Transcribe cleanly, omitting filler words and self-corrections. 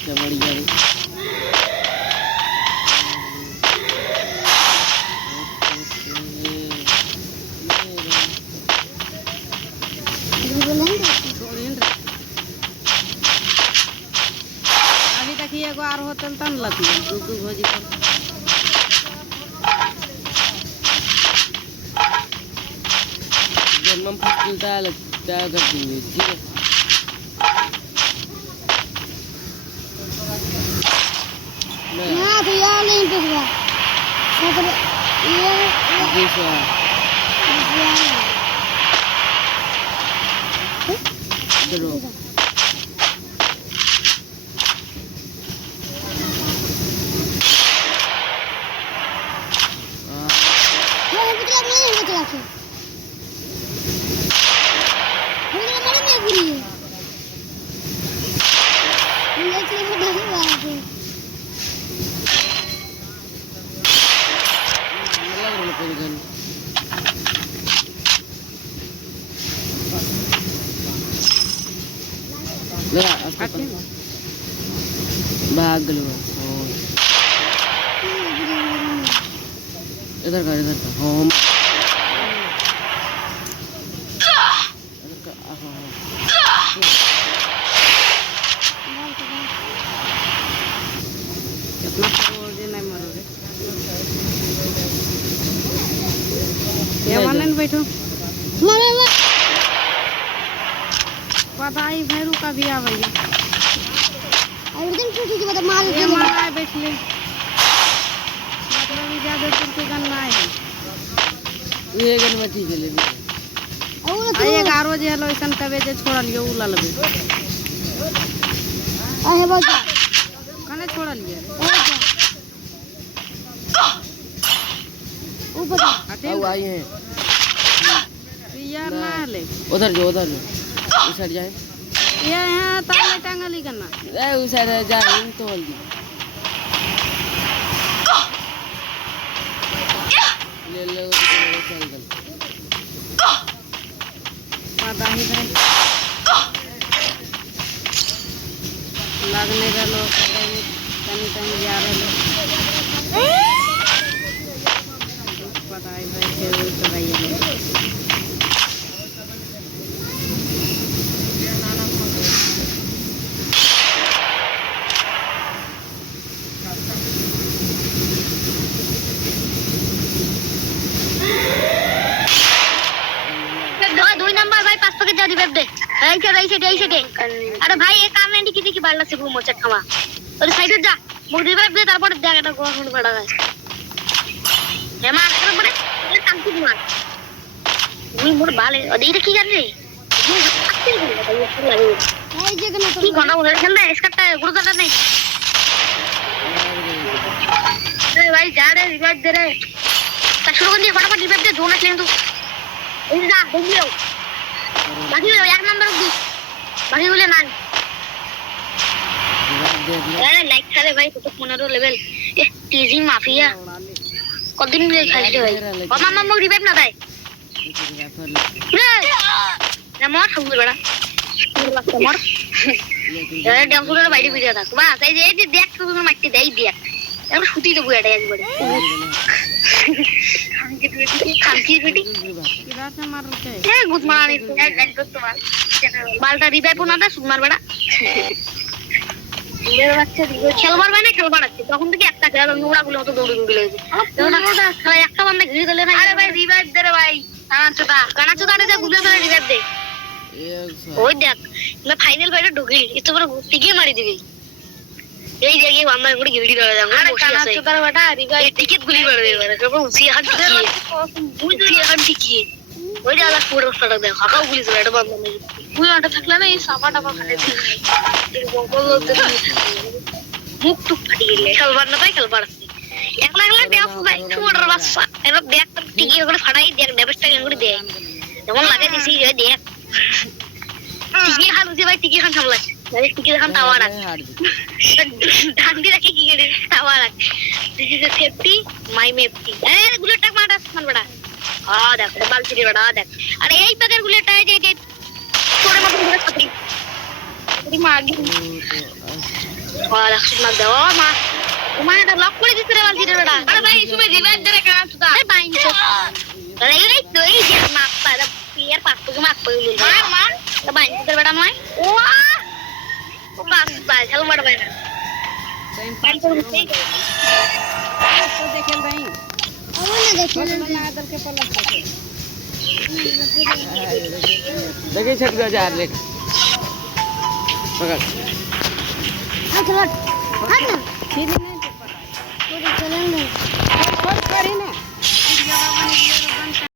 चमड़ी गई अभी तक ही एगो आर होतल तन लती दू भोजी पर जब हम फटता लगता करती है ठीक है ना तो यार नहीं पकड़ा ये जैसा चलो भाग गलो इधर का हाँ कितना करोगे नहीं मरोगे ये माने न बैठो पता ही भैरू का भी आ भैया ये मारा है बैठ ले मतलब ज्यादा दूर के गन ना है ये गन में ठीक है ले ये गारो जे हलो ऐसन कबे जे छोड़ लियो उ ला लेबे अहे बाजा कने छोड़ लिए ऊपर हटे आओ आई हैं यार ना ले उधर जो उस साइड जाए ये यहाँ ताले टांगली करना उस साइड जा तो हल्दी ले ले चल चल पता ही भाई लगने का लोग कहीं कहीं जा रहे लोग पता ही भाई फिर तो भाई अरे भाई एक काम है किसी की बालना से घूम मोचट खवा और साइड जा मुझे रिवाइव दे तारपर दे এটা গোয়া শুন পড়া যায় হেমা আরে বড় এই কামকি দিমা তুই মোর বালে ওই এটা কি জানি এই যে কেন কি কোনা ওরে খেলনা স্কারটা গুড়দাটা নাই আরে ভাই যা রে রিভাইভ দে রে তা শুরু করে দিয়ে ফটাফট রিভাইভ দে জোন আসলে কিন্তু এই যা দেখলিও বাকি এক নাম্বার দি বাকি বলে না अरे लाइक करे भाई तो 15 लेवल ये टीजी माफिया कदिन ले खाइले भाई मामा मामा रिवाइव ना दाई ना मर सब बड़ा मर अरे डैमसुलर বাইরে ভিডিও থাক বাস এই যে দেখ তুমি মারতে দেই দেখ এখন শুতি দেব এটা একবারে খানকি বেটি किधर से मार रहे ए गुड मॉर्निंग एक तो तुम्हार बालटा रिवाइव ना दे सुमार बड़ा মেরে বাচ্চা দিও খেলবার মানে খেলবার আছে তখন থেকে একটা খেলা নোড়া গুলো তো দৌড়ে দৌড়ে লাগছে নোড়া খেলা একটা বান্দা ঘিরে দিলে না আরে ভাই রিভাইভ দে রে ভাই কানাচোদা রে যা গুলে করে রিভাইভ দে ওই দেখ मैं फाइनल ফাইটে ঢুকি এত বড় টিকে মারি দিবি এই জায়গায় বান্দা করে ঘিরে দিলে যাবে আরে কানাচোদা রে বেটা রিভাইভ টিকেট গুলি মার দেবে রে তারপর উসি হাত দিয়ে বুঝলি হাত টিকিয়ে ওই যে আলাদা পুরো ফাটা দে হাকাও গুলি করে এটা বান্দা নেই তুই ওটা থাকলে না এই সাপাটা ফাটে দিই মুখ টুক ফাটি গেলে খেলবার না তাই খেলবার আছে একলা একলা ড্যাপ ভাই ছোড়র বাচ্চা এবার দেখ টিকি করে ফাটাই দেখ ড্যামেজটা কেন করে দেয় যেমন লাগে দিছি দেখ টিকি খান উঠে ভাই টিকি খান সামলাছ আরে টিকি খান তাওয়া রাখ ঢান্ডি রাখে কি করে তাওয়া রাখ দিস ইজ আ সেফটি মাই মেফটি আরে গুলেটটা মারা মান বড়া দেখ বালতি বড়া দেখ আরে এই পাকের গুলেটটা এই যে তোরে মত করে ছাপি লাগি আর একশো মার দাও মা তোমার এটা লক করে দিতে রে বালতি রে বেটা আরে ভাই তুমি রিভাইভ ধরে কানা চুদা আরে ভাই নিছো আরে এই তো এই যে মাপ পাড়া পিয়ার পাক তো মাপ পাইলো মার মার তো ভাই নিতে বেটা নয় ও ও পাস ভাই চল বড় ভাই না टाइम ভাই তো ঠিক तो देखें भाई देखिए छट गया जा रे पकड़ हाथ ना छीन नहीं तो पड़ा चलेंगे